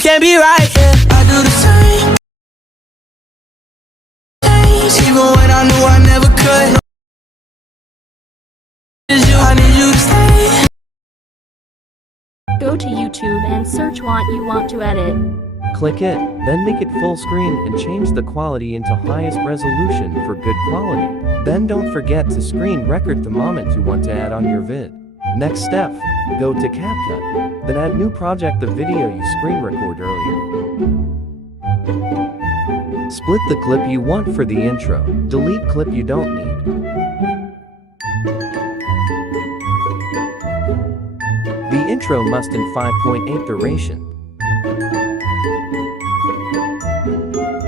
can't be right, yeah. I do the same things, even when I knew I never could. I need you to stay. Go to YouTube and search What You Want to Edit. Click it, then make it full screen and change the quality into highest resolution for good quality. Then don't forget to screen record the moment you want to add on your vid. Next step, go to CapCut, then add new project the video you screen record earlier. Split the clip you want for the intro, delete clip you don't need. The intro must in 5.8 duration.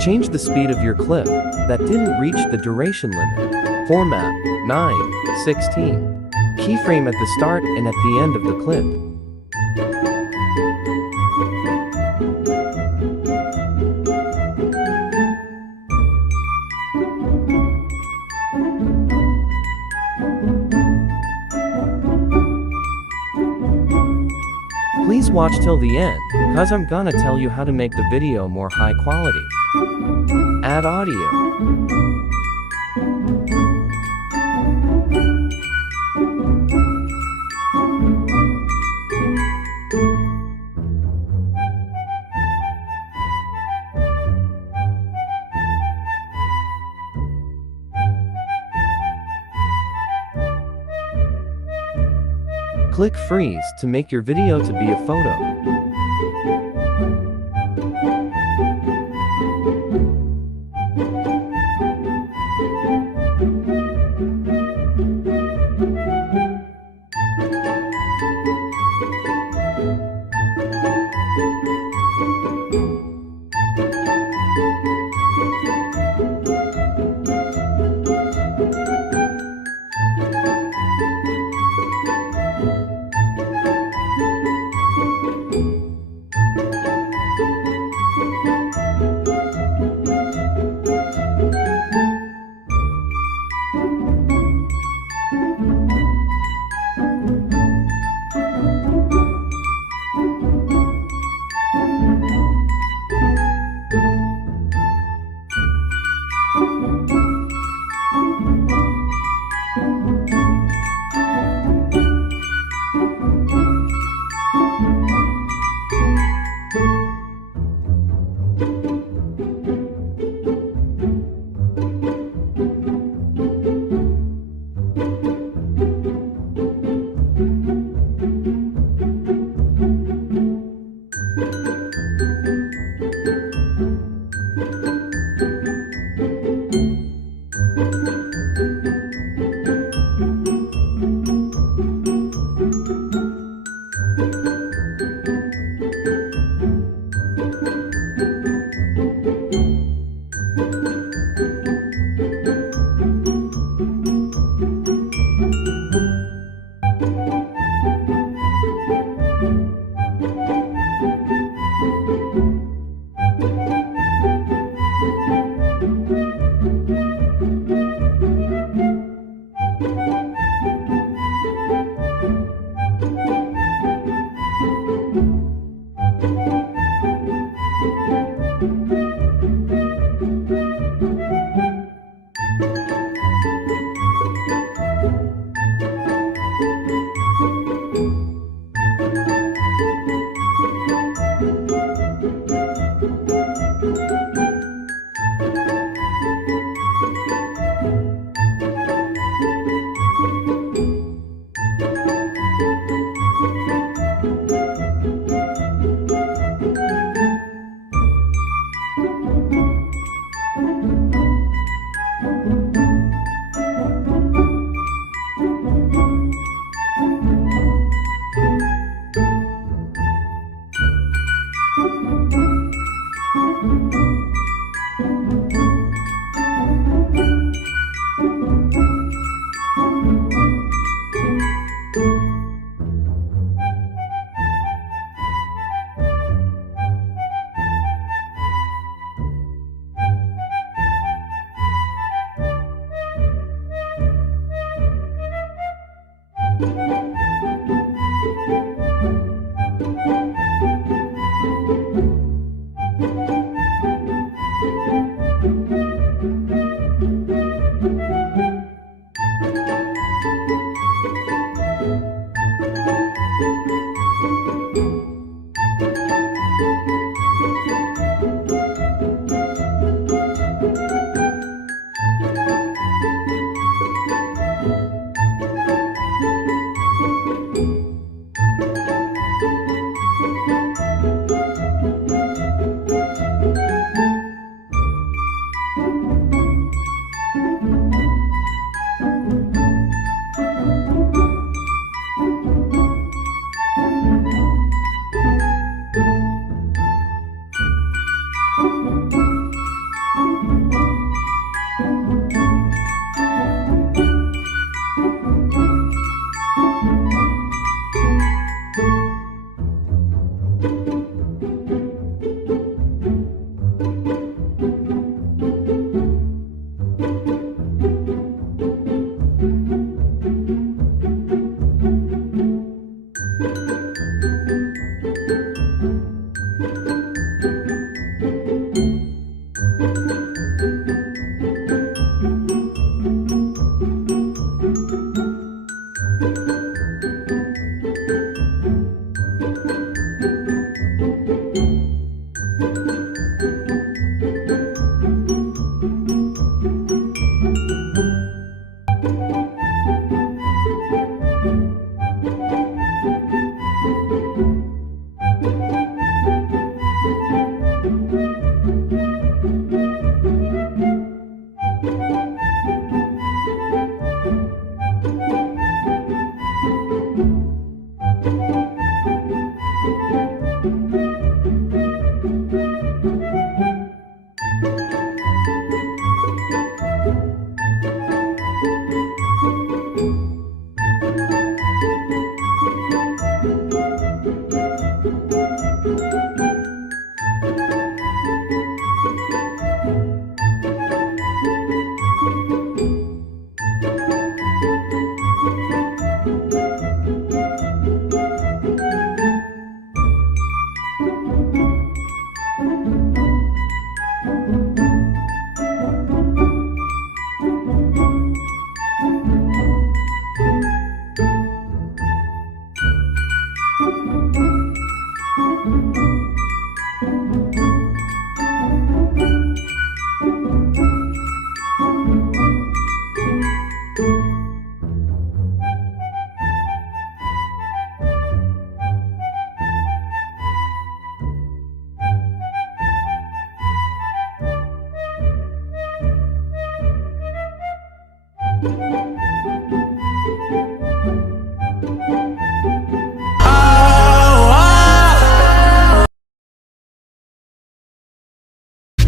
Change the speed of your clip that didn't reach the duration limit. Format 9:16. Keyframe at the start and at the end of the clip. Please watch till the end, cause I'm gonna tell you how to make the video more high quality. Add audio. Click freeze to make your video to be a photo.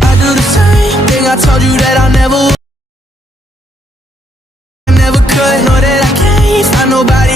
I do the same thing. I told you that I never could. Know that I can't find nobody